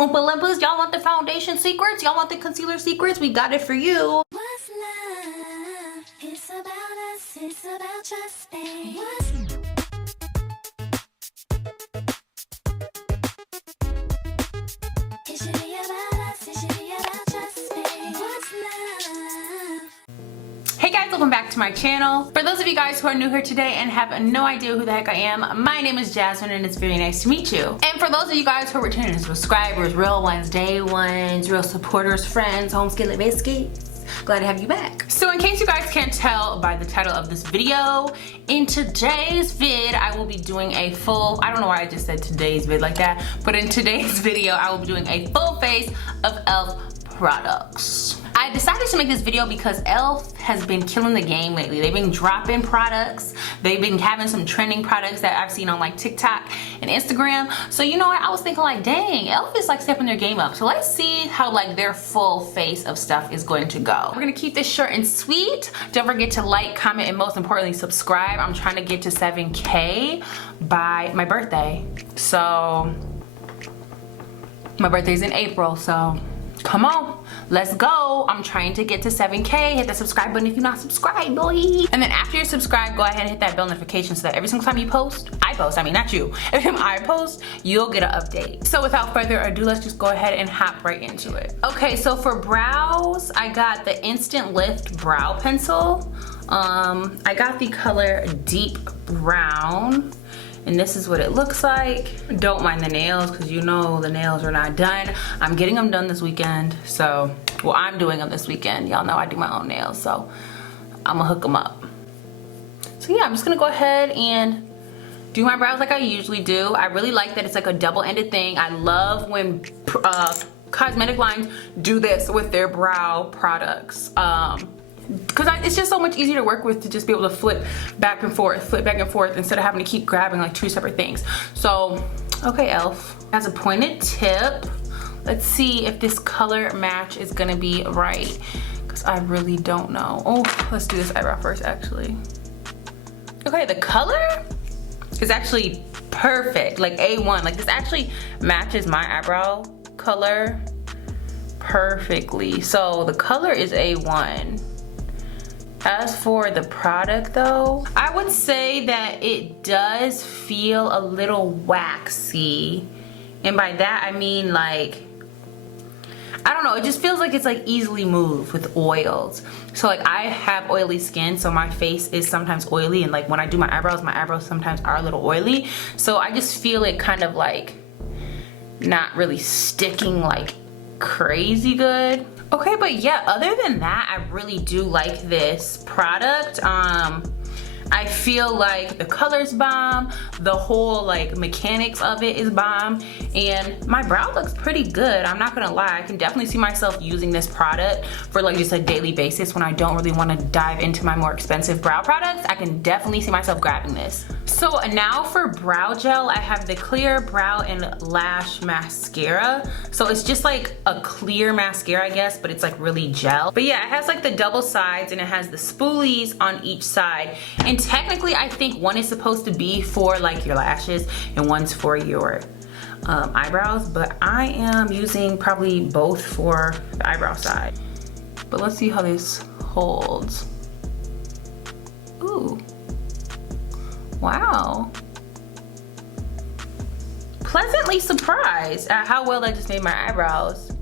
Oompa Loompas, y'all want the foundation secrets? Y'all want the concealer secrets? We got it for you. What's love? It's about us, it's about just me. It should be about us, it should be about just me. What's love? Hey guys, welcome back to my channel. For those of you guys who are new here today and have no idea who the heck I am, my name is Jasmine and it's very nice to meet you. And for those of you guys who are returning subscribers, real ones, day ones, real supporters, friends, home skillet biscuits, glad to have you back. So in case you guys can't tell by the title of this video, in today's vid I will be doing a full, I don't know why I just said today's vid like that, but in today's video I will be doing a full face of e.l.f. products. I decided to make this video because e.l.f. has been killing the game lately. They've been dropping products. They've been having some trending products that I've seen on like TikTok and Instagram. So you know what? I was thinking like, dang, e.l.f. is like stepping their game up. So let's see how like their full face of stuff is going to go. We're gonna keep this short and sweet. Don't forget to like, comment, and most importantly, subscribe. I'm trying to get to 7K by my birthday. So my birthday's in April, so come on, let's go. I'm trying to get to 7K. Hit the subscribe button if you're not subscribed, boy. And then after you're subscribed, go ahead and hit that bell notification so that every single time you post, I mean not you, every time I post, you'll get an update. So without further ado, let's just go ahead and hop right into it. Okay, so for brows, I got the Instant Lift Brow Pencil. I got the color Deep Brown. And this is what it looks like. Don't mind the nails because you know the nails are not done. I'm getting them done this weekend. So, well, I'm doing them this weekend. Y'all know I do my own nails, so I'm gonna hook them up. So yeah, I'm just gonna go ahead and do my brows like I usually do. I really like that it's like a double-ended thing. I love when cosmetic lines do this with their brow products. Because it's just so much easier to work with to just be able to flip back and forth instead of having to keep grabbing like two separate things. So, okay, e.l.f. has a pointed tip. Let's see if this color match is gonna be right, because I really don't know. Oh, let's do this eyebrow first, actually. Okay, the color is actually perfect, like A1. Like this actually matches my eyebrow color perfectly. So the color is A1. As for the product though, I would say that it does feel a little waxy. And by that I mean like, I don't know, it just feels like it's like easily moved with oils. So like I have oily skin, so my face is sometimes oily, and like when I do my eyebrows sometimes are a little oily. So I just feel it kind of like not really sticking like crazy good. Okay, but yeah, other than that, I really do like this product. I feel like the color's bomb, the whole like mechanics of it is bomb, and my brow looks pretty good. I'm not gonna lie, I can definitely see myself using this product for like just a daily basis when I don't really want to dive into my more expensive brow products. I can definitely see myself grabbing this. So now for brow gel, I have the Clear Brow and Lash Mascara. So it's just like a clear mascara, I guess, but it's like really gel. But yeah, it has like the double sides and it has the spoolies on each side. And technically, I think one is supposed to be for like your lashes and one's for your eyebrows. But I am using probably both for the eyebrow side. But let's see how this holds. Ooh. Wow. Pleasantly surprised at how well that just made my eyebrows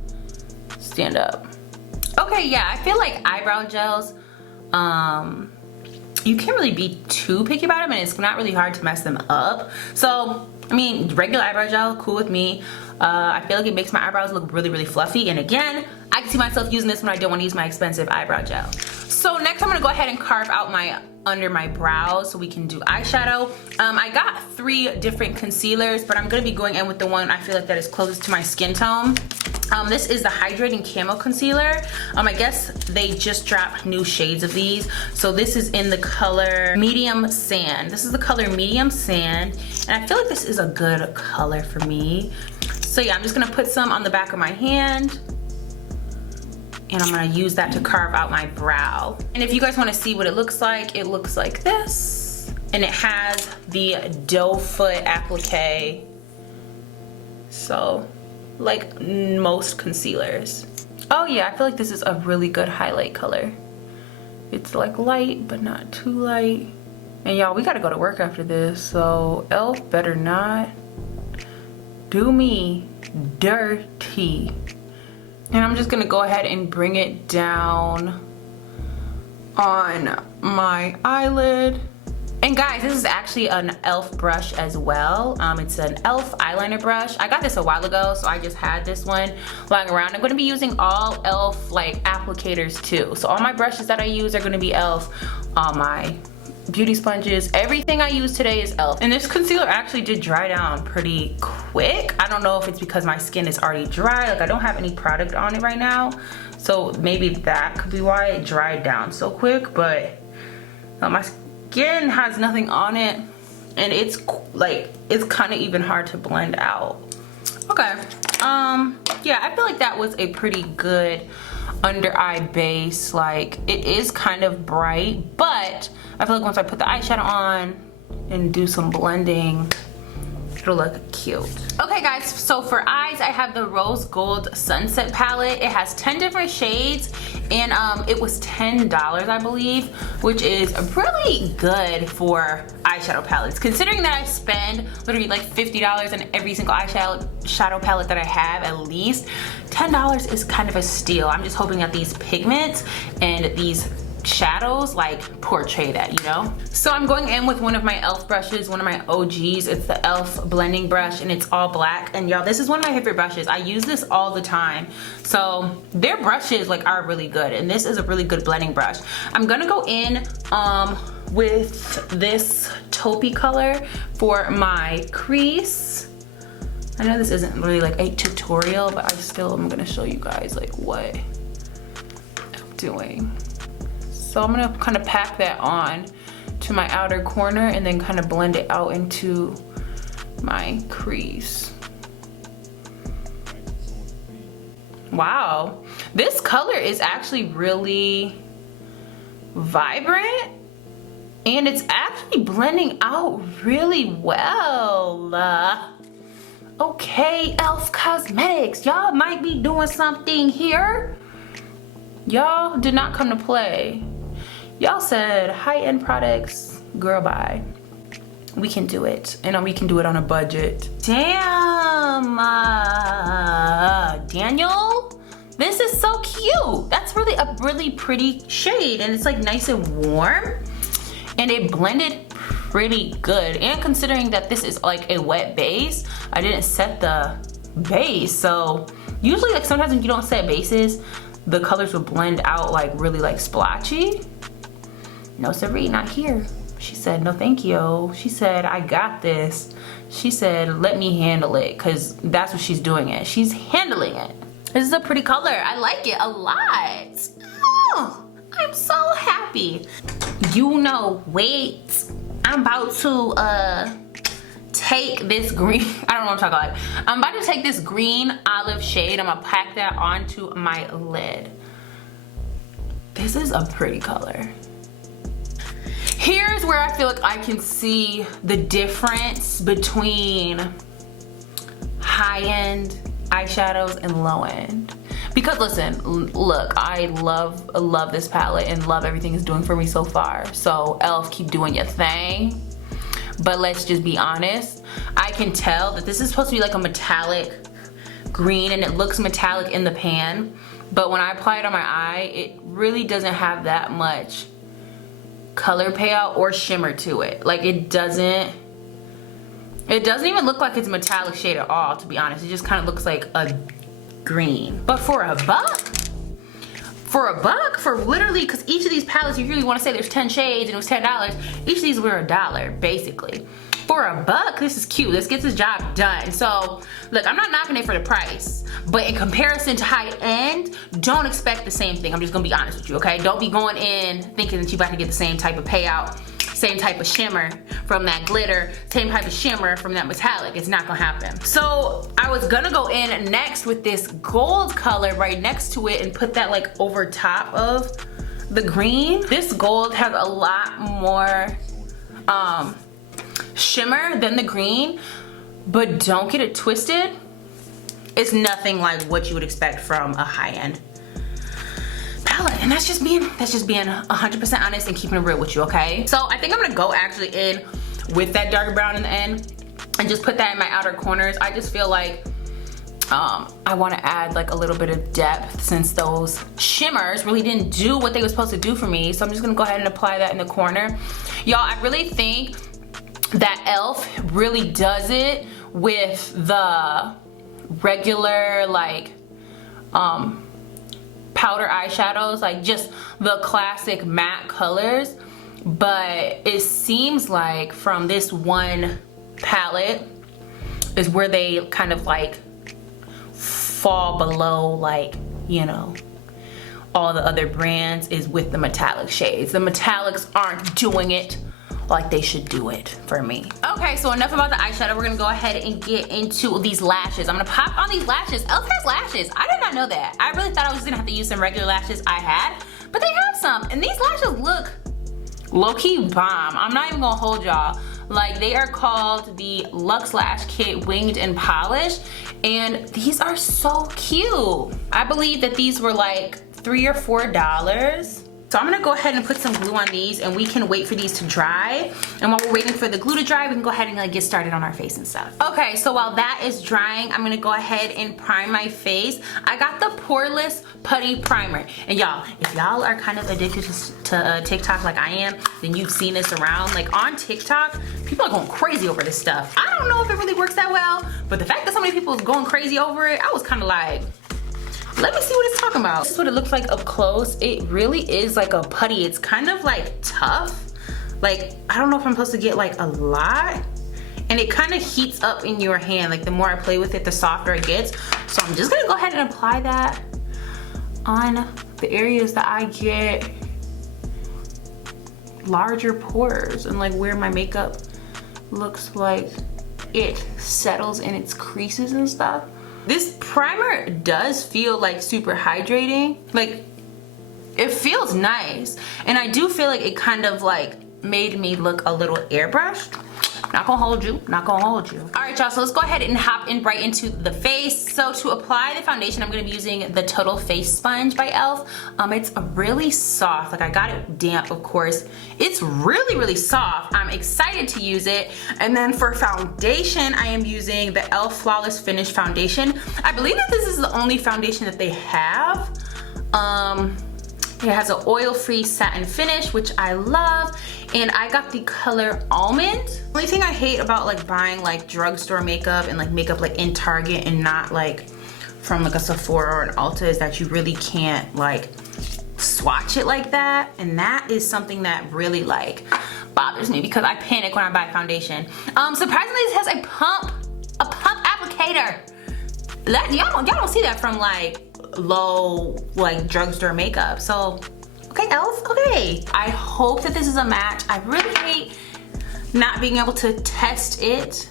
stand up. Okay, yeah, I feel like eyebrow gels, you can't really be too picky about them and it's not really hard to mess them up. So, I mean, regular eyebrow gel, cool with me. I feel like it makes my eyebrows look really, really fluffy. And again, I can see myself using this when I don't want to use my expensive eyebrow gel. So next I'm gonna go ahead and carve out my under my brows so we can do eyeshadow. I got 3 different concealers, but I'm gonna be going in with the one I feel like that is closest to my skin tone. This is the Hydrating Camo Concealer. I guess they just dropped new shades of these. So this is in the color Medium Sand. This is the color Medium Sand, and I feel like this is a good color for me. So yeah, I'm just gonna put some on the back of my hand, and I'm gonna use that to carve out my brow. And if you guys wanna see what it looks like this. And it has the doe foot applique. So like most concealers. Oh yeah, I feel like this is a really good highlight color. It's like light, but not too light. And y'all, we gotta go to work after this, so e.l.f. better not do me dirty. And I'm just gonna go ahead and bring it down on my eyelid. And guys, this is actually an e.l.f. brush as well. It's an e.l.f. eyeliner brush. I got this a while ago, so I just had this one lying around. I'm gonna be using all e.l.f. like applicators too. So all my brushes that I use are gonna be e.l.f. All my beauty sponges, everything I use today is e.l.f. And this concealer actually did dry down pretty quick. I don't know if it's because my skin is already dry, like I don't have any product on it right now. So maybe that could be why it dried down so quick, but my skin has nothing on it, and it's like, it's kind of even hard to blend out. Okay, yeah, I feel like that was a pretty good under eye base. Like, it is kind of bright, but I feel like once I put the eyeshadow on and do some blending, it'll look cute. Okay guys, so for eyes, I have the Rose Gold Sunset palette. It has 10 different shades, and it was $10, I believe, which is really good for eyeshadow palettes. Considering that I spend literally like $50 on every single eyeshadow palette that I have, at least, $10 is kind of a steal. I'm just hoping that these pigments and these shadows like portray that, you know? So I'm going in with one of my e.l.f. brushes, one of my OGs. It's the e.l.f. blending brush, and it's all black. And y'all, this is one of my favorite brushes. I use this all the time. So their brushes like are really good, and this is a really good blending brush. I'm gonna go in with this taupey color for my crease. I know this isn't really like a tutorial, but I still am gonna show you guys like what I'm doing. So I'm gonna kind of pack that on to my outer corner and then kind of blend it out into my crease. Wow, this color is actually really vibrant, and it's actually blending out really well. Okay, e.l.f. Cosmetics, y'all might be doing something here. Y'all did not come to play. Y'all said high-end products, girl, bye. We can do it, and we can do it on a budget. Damn, Daniel, this is so cute. That's really a really pretty shade, and it's like nice and warm, and it blended pretty good. And considering that this is like a wet base, I didn't set the base, so usually like sometimes when you don't set bases, the colors will blend out like really like splotchy. No siree, not here. She said, no thank you. She said, I got this. She said, let me handle it, because that's what she's doing it. She's handling it. This is a pretty color. I like it a lot. Oh, I'm so happy. You know, wait. I'm about to take this green, I don't know what I'm talking about. I'm about to take this green olive shade. I'm gonna pack that onto my lid. This is a pretty color. Here's where I feel like I can see the difference between high-end eyeshadows and low-end. Because listen, look, I love this palette and love everything it's doing for me so far. So e.l.f. keep doing your thing. But let's just be honest, I can tell that this is supposed to be like a metallic green, and it looks metallic in the pan. But when I apply it on my eye, it really doesn't have that much color payout or shimmer to it. Like it doesn't even look like it's a metallic shade at all, to be honest. It just kind of looks like a green. But for a buck, for literally, because each of these palettes, you really want to say there's 10 shades and it was $10, each of these were $1 basically. For a buck, this is cute. This gets this job done. So look, I'm not knocking it for the price, but in comparison to high end, don't expect the same thing. I'm just gonna be honest with you, okay? Don't be going in thinking that you're about to get the same type of payout, same type of shimmer from that glitter, same type of shimmer from that metallic. It's not gonna happen. So I was gonna go in next with this gold color right next to it and put that like over top of the green. This gold has a lot more shimmer than the green, but don't get it twisted. it's nothing like what you would expect from a high-end palette. And that's just being 100% honest and keeping it real with you, okay? So I think I'm gonna go actually in with that dark brown in the end and just put that in my outer corners. I just feel like I want to add like a little bit of depth since those shimmers really didn't do what they were supposed to do for me. So I'm just gonna go ahead and apply that in the corner. Y'all, I really think that e.l.f. really does it with the regular like powder eyeshadows, like just the classic matte colors. But it seems like from this one palette is where they kind of like fall below, like, you know, all the other brands is with the metallic shades. The metallics aren't doing it like they should do it for me. Okay, so enough about the eyeshadow. We're gonna go ahead and get into these lashes. I'm gonna pop on these lashes. e.l.f. has lashes. I did not know that. I really thought I was just gonna have to use some regular lashes I had, but they have some, and these lashes look low-key bomb. I'm not even gonna hold y'all. Like, they are called the Luxe Lash Kit Winged and Polished, and these are so cute. I believe that these were like $3 or $4. So I'm gonna go ahead and put some glue on these, and we can wait for these to dry. And while we're waiting for the glue to dry, we can go ahead and like get started on our face and stuff. Okay, so while that is drying, I'm gonna go ahead and prime my face. I got the Poreless Putty Primer. And y'all, if y'all are kind of addicted to TikTok like I am, then you've seen this around. Like on TikTok, people are going crazy over this stuff. I don't know if it really works that well, but the fact that so many people is going crazy over it, I was kind of like, let me see what it's talking about. This is what it looks like up close. It really is like a putty. It's kind of like tough. Like, I don't know if I'm supposed to get like a lot. And it kind of heats up in your hand. Like the more I play with it, the softer it gets. So I'm just gonna go ahead and apply that on the areas that I get larger pores and like where my makeup looks like it settles in its creases and stuff. This primer does feel like super hydrating. Like, it feels nice. And I do feel like it kind of like made me look a little airbrushed. Not gonna hold you, not gonna hold you. All right, y'all, so let's go ahead and hop in right into the face. So to apply the foundation, I'm gonna be using the Total Face Sponge by e.l.f. It's really soft, like I got it damp, of course. It's really, really soft. I'm excited to use it. And then for foundation, I am using the e.l.f. Flawless Finish Foundation. I believe that this is the only foundation that they have. It has an oil-free satin finish, which I love, and I got the color Almond. The only thing I hate about like buying like drugstore makeup and like makeup like in Target and not like from like a Sephora or an Ulta is that you really can't like swatch it like that, and that is something that really like bothers me because I panic when I buy foundation. Surprisingly, this has a pump applicator. Y'all don't see that from like low like drugstore makeup. So okay, e.l.f., okay, I hope that this is a match. I really hate not being able to test it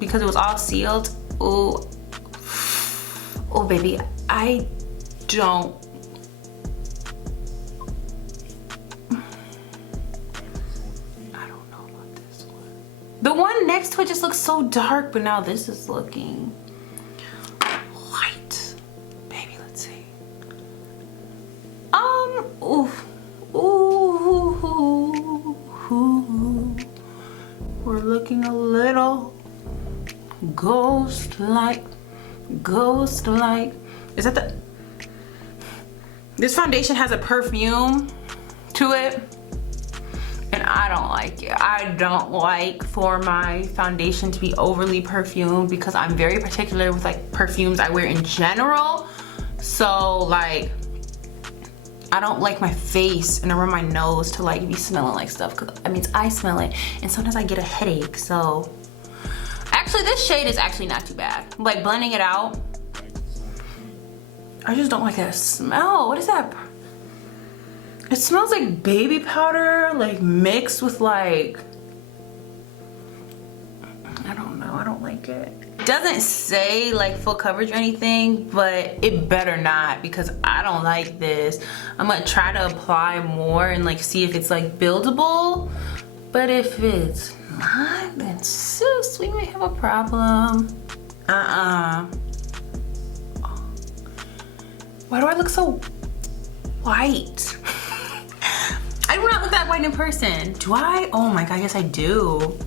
because it was all sealed. Oh baby, I don't know about this one. The one next to it just looks so dark, but now this is looking light. Baby, let's see. We're looking a little ghost-like. Is that the... This foundation has a perfume to it, and I don't like it. I don't like for my foundation to be overly perfumed because I'm very particular with like perfumes I wear in general. So like, I don't like my face and around my nose to like be smelling like stuff because that means I smell it, and sometimes I get a headache. So actually this shade is actually not too bad. Like blending it out, I just don't like that smell. What is that? It smells like baby powder, like mixed with like, I don't know, I don't like it. It doesn't say like full coverage or anything, but it better not because I don't like this. I'm gonna try to apply more and like see if it's like buildable. But if it's not, then sis, we may have a problem. Why do I look so white? I do not look that white in person. Do I? Oh my God, yes I do.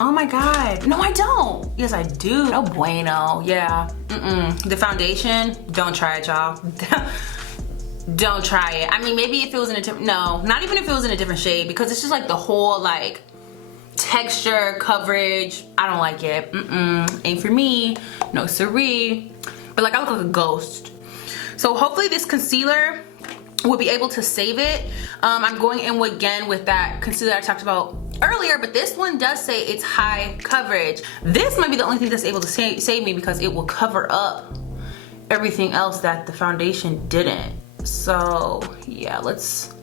Oh my God, no I don't. Yes I do. No bueno, yeah. The foundation, don't try it, y'all. Don't try it. I mean, maybe if it was in a different, no, not even if it was in a different shade, because it's just like the whole like texture, coverage, I don't like it. Ain't for me, no siree. But like I look like a ghost. So hopefully this concealer will be able to save it. I'm going in again with that concealer I talked about earlier, but this one does say it's high coverage. This might be the only thing that's able to save me because it will cover up everything else that the foundation didn't. So yeah, let's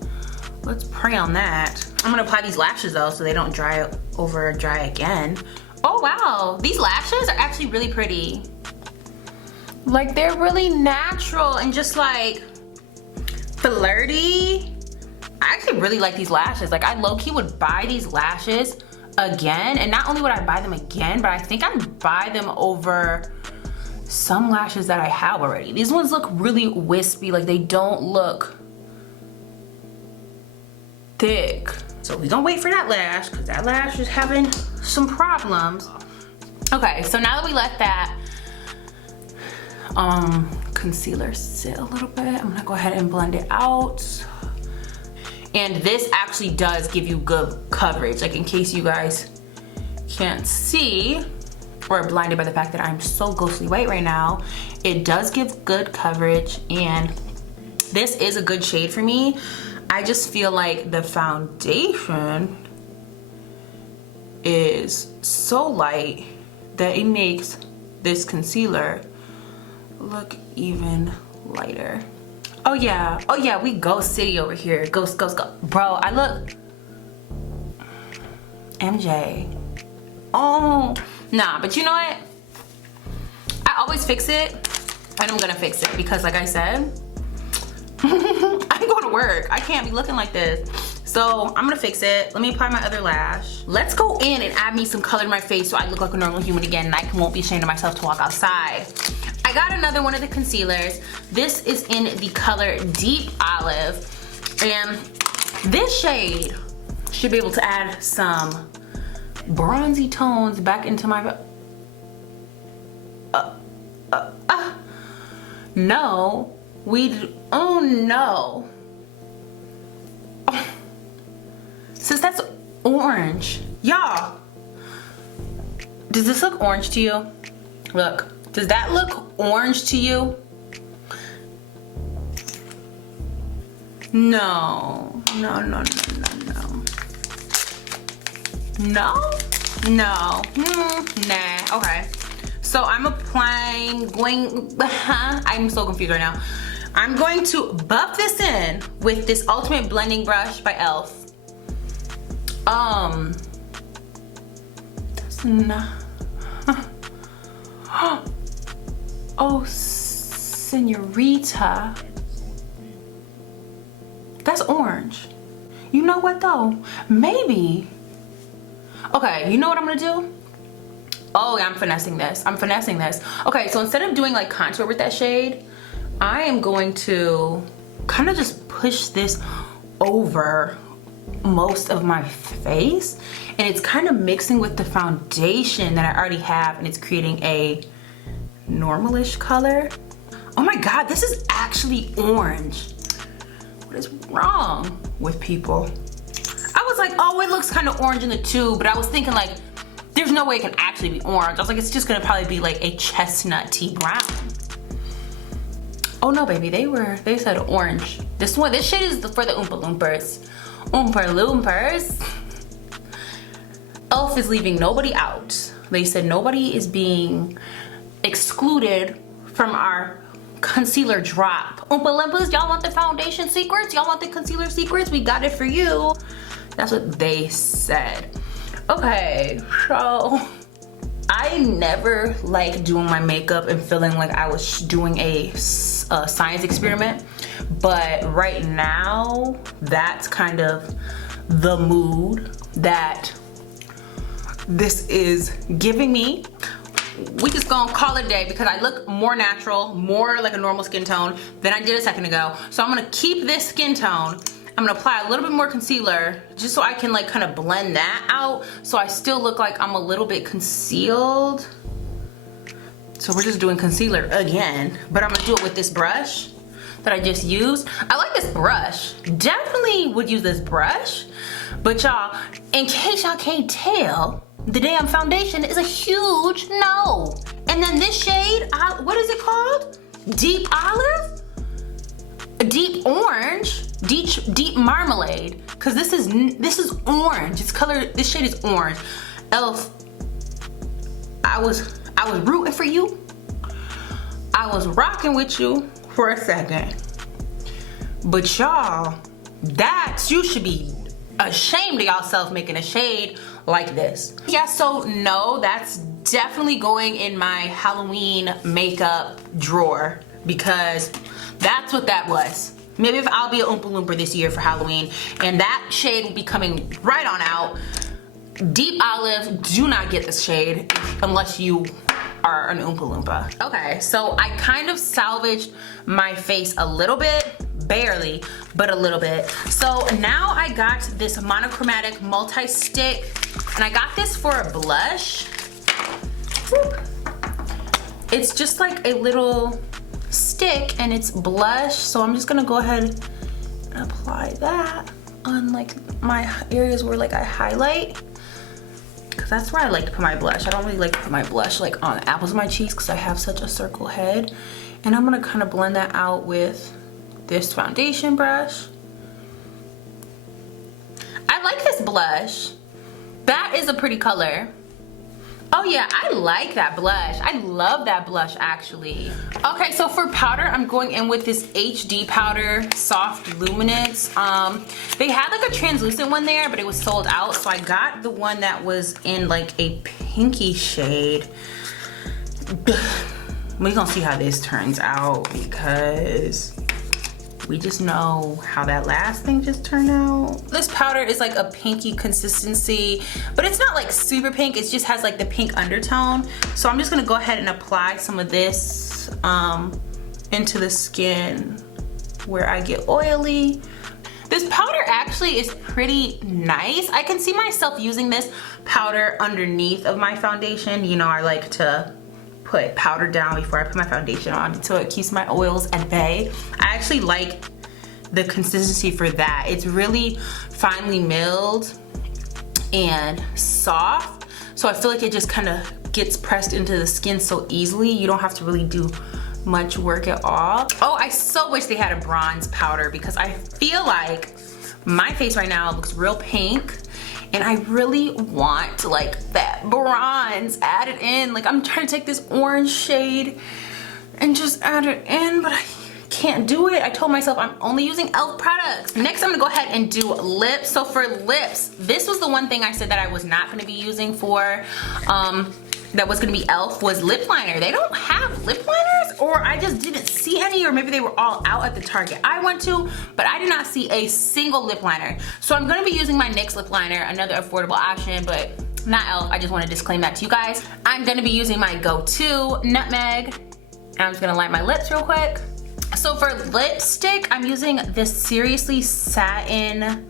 pray on that. I'm gonna apply these lashes though so they don't dry again. Oh wow, these lashes are actually really pretty. Like they're really natural and just like flirty. I actually really like these lashes. Like I low-key would buy these lashes again, and not only would I buy them again, but I think I'd buy them over some lashes that I have already. These ones look really wispy, like they don't look thick. So we gonna wait for that lash because that lash is having some problems. Okay, so now that we let that concealer sit a little bit, I'm gonna go ahead and blend it out. And this actually does give you good coverage, like in case you guys can't see or are blinded by the fact that I'm so ghostly white right now, it does give good coverage, and this is a good shade for me. I just feel like the foundation is so light that it makes this concealer look even lighter. Oh yeah, we ghost city over here. Ghost. Bro, I look MJ. Oh, nah, but you know what? I always fix it, and I'm gonna fix it because like I said, I'm going to work. I can't be looking like this. So I'm gonna fix it. Let me apply my other lash. Let's go in and add me some color to my face so I look like a normal human again and I won't be ashamed of myself to walk outside. I got another one of the concealers. This is in the color Deep Olive, and this shade should be able to add some bronzy tones back into my no, oh no. Oh. Since that's orange, y'all, does this look orange to you? Look, does that look orange to you? No. Nah. Okay. So I'm applying, I'm so confused right now. I'm going to buff this in with this Ultimate Blending Brush by e.l.f. That's not. Oh, senorita. That's orange. You know what though? Maybe. Okay, you know what I'm gonna do? Oh yeah, I'm finessing this. Okay, so instead of doing like contour with that shade, I am going to kind of just push this over most of my face, and it's kind of mixing with the foundation that I already have, and it's creating a normalish color. Oh my God, this is actually orange. What is wrong with people? I was like, oh, it looks kind of orange in the tube, but I was thinking like, there's no way it can actually be orange. I was like, it's just gonna probably be like a chestnut tea brown. Oh no, baby, they said orange. This shade is for the Oompa Loompas. Oompa Loompas. e.l.f. is leaving nobody out. They said nobody is being excluded from our concealer drop. Oompa Loompas, y'all want the foundation secrets? Y'all want the concealer secrets? We got it for you. That's what they said. Okay, so I never like doing my makeup and feeling like I was doing a science experiment, but right now that's kind of the mood that this is giving me. we just gonna call it a day because I look more natural, more like a normal skin tone than I did a second ago. So I'm gonna keep this skin tone. I'm gonna apply a little bit more concealer just so I can like kind of blend that out so I still look like I'm a little bit concealed. So we're just doing concealer again, but I'm gonna do it with this brush that I just used. I like this brush. Definitely would use this brush. But y'all, in case y'all can't tell, the damn foundation is a huge no. And then this shade, what is it called? Deep olive? Deep orange? Deep marmalade. Cause this is orange. It's color, this shade is orange. Elf, I was rooting for you. I was rocking with you for a second. But y'all, you should be ashamed of y'allself making a shade like this. Yeah, so no, that's definitely going in my Halloween makeup drawer because that's what that was. Maybe if I'll be an Oompa Loompa this year for Halloween, and that shade will be coming right on out. Deep olive, do not get this shade unless you are an Oompa Loompa. Okay, so I kind of salvaged my face a little bit, barely, but a little bit. So now I got this monochromatic multi-stick, and I got this for a blush. It's just like a little stick and it's blush, so I'm just gonna go ahead and apply that on like my areas where like I highlight, because that's where I like to put my blush. I don't really like to put my blush like on the apples of my cheeks because I have such a circle head. And I'm gonna kind of blend that out with this foundation brush. I like this blush. That is a pretty color. Oh yeah, I like that blush. I love that blush actually. Okay, so for powder, I'm going in with this HD powder, Soft Luminance. They had like a translucent one there, but it was sold out. So I got the one that was in like a pinky shade. We're gonna see how this turns out because we just know how that last thing just turned out. This powder is like a pinky consistency, but it's not like super pink. It just has like the pink undertone. So I'm just gonna go ahead and apply some of this into the skin where I get oily. This powder actually is pretty nice. I can see myself using this powder underneath of my foundation. You know, I like to put powder down before I put my foundation on so it keeps my oils at bay. I actually like the consistency for that. It's really finely milled and soft, so I feel like it just kind of gets pressed into the skin so easily. You don't have to really do much work at all. Oh, I so wish they had a bronze powder because I feel like my face right now looks real pink, and I really want like that bronze added in. Like I'm trying to take this orange shade and just add it in, but I can't do it. I told myself I'm only using e.l.f. products. Next, I'm gonna go ahead and do lips. So for lips, this was the one thing I said that I was not gonna be using for, that was gonna be e.l.f. was lip liner. They don't have lip liners, or I just didn't see any, or maybe they were all out at the Target I went to, but I did not see a single lip liner. So I'm gonna be using my NYX lip liner, another affordable option, but not e.l.f. I just wanna disclaim that to you guys. I'm gonna be using my go-to Nutmeg, and I'm just gonna line my lips real quick. So for lipstick, I'm using this Seriously Satin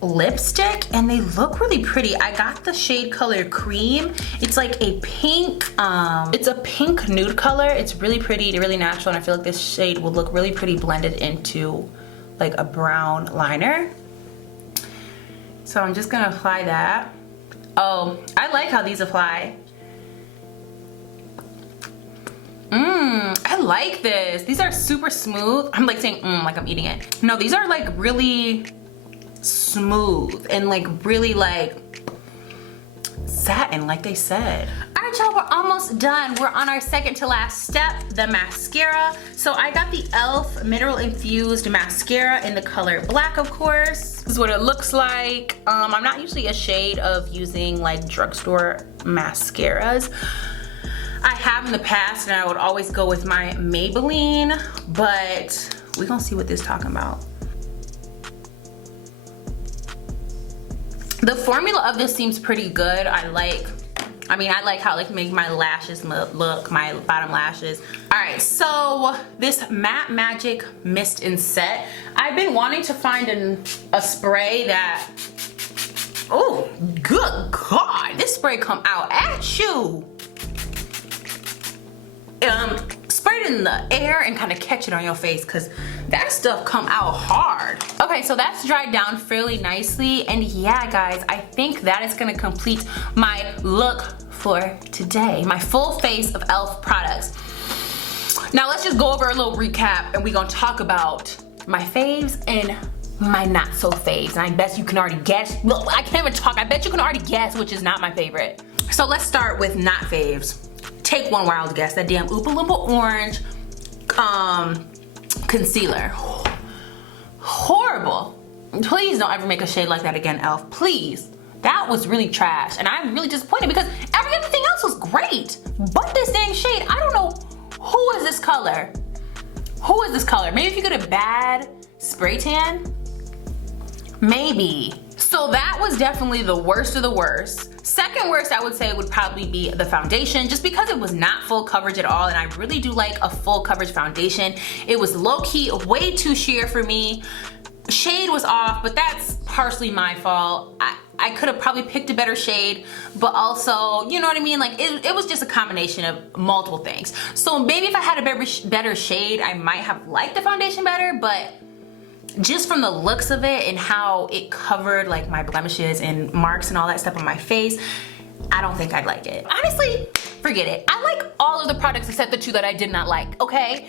lipstick, and they look really pretty. I got the shade color Cream. It's like a pink, it's a pink nude color. It's really pretty, really natural, and I feel like this shade will look really pretty blended into like a brown liner. So I'm just gonna apply that. Oh, I like how these apply. I like this. These are super smooth. I'm like saying like I'm eating it. No, these are like really smooth and like really like satin, like they said. All right, y'all, we're almost done. We're on our second to last step, the mascara. So I got the e.l.f. Mineral Infused Mascara in the color black, of course. This is what it looks like. I'm not usually a shade of using like drugstore mascaras. I have in the past, and I would always go with my Maybelline, but we're gonna see what this is talking about. The formula of this seems pretty good. I like I mean, I like how it like make my lashes look, my bottom lashes. All right, so this Matte Magic Mist and Set. I've been wanting to find a spray that, oh, good God, this spray come out at you. Spray it in the air and kind of catch it on your face, because that stuff come out hard. Okay, so that's dried down fairly nicely, and yeah guys, I think that is gonna complete my look for today, my full face of e.l.f. products. Now let's just go over a little recap, and we're gonna talk about my faves and my not so faves, and I bet you can already guess. Look, I can't even talk. I bet you can already guess which is not my favorite. So let's start with not faves. Take one wild guess. That damn Oompa Loompa Orange concealer. Horrible. Please don't ever make a shade like that again, e.l.f. Please. That was really trash, and I'm really disappointed because everything else was great, but this dang shade. I don't know who is this color. Who is this color? Maybe if you get a bad spray tan, maybe. So that was definitely the worst of the worst. Second worst, I would say, would probably be the foundation, just because it was not full coverage at all, and I really do like a full coverage foundation. It was low-key way too sheer for me. Shade was off, but that's partially my fault. I could have probably picked a better shade, but also, you know what I mean? Like, it was just a combination of multiple things. So maybe if I had a better shade, I might have liked the foundation better, but just from the looks of it and how it covered like my blemishes and marks and all that stuff on my face, I don't think I'd like it. Honestly, forget it. I like all of the products except the two that I did not like, okay?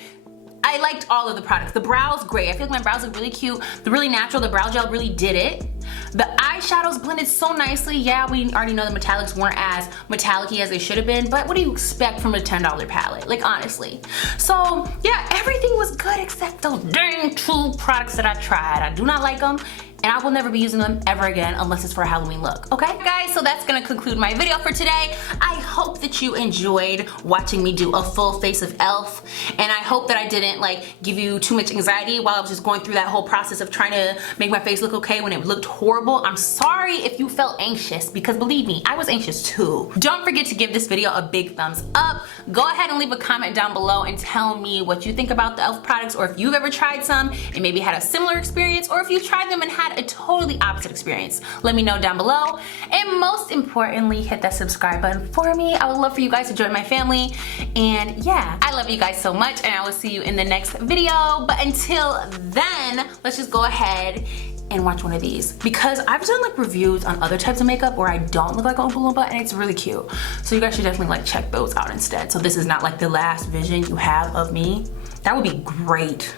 I liked all of the products. The brows, great. I feel like my brows look really cute. They're really natural. The brow gel really did it. The eyeshadows blended so nicely. Yeah, we already know the metallics weren't as metallic-y as they should have been, but what do you expect from a $10 palette? Like, honestly. So, yeah, everything was good except those dang two products that I tried. I do not like them, and I will never be using them ever again unless it's for a Halloween look, okay? Guys, so that's gonna conclude my video for today. I hope that you enjoyed watching me do a full face of e.l.f. and I hope that I didn't like give you too much anxiety while I was just going through that whole process of trying to make my face look okay when it looked horrible. I'm sorry if you felt anxious, because believe me, I was anxious too. Don't forget to give this video a big thumbs up. Go ahead and leave a comment down below and tell me what you think about the e.l.f. products, or if you've ever tried some and maybe had a similar experience, or if you tried them and had a totally opposite experience. Let me know down below, and most importantly, hit that subscribe button for me. I would love for you guys to join my family, and yeah, I love you guys so much, and I will see you in the next video. But until then, let's just go ahead and watch one of these, because I've done like reviews on other types of makeup where I don't look like Oompa Loompa, and it's really cute. So you guys should definitely like check those out instead. So this is not like the last vision you have of me. That would be great.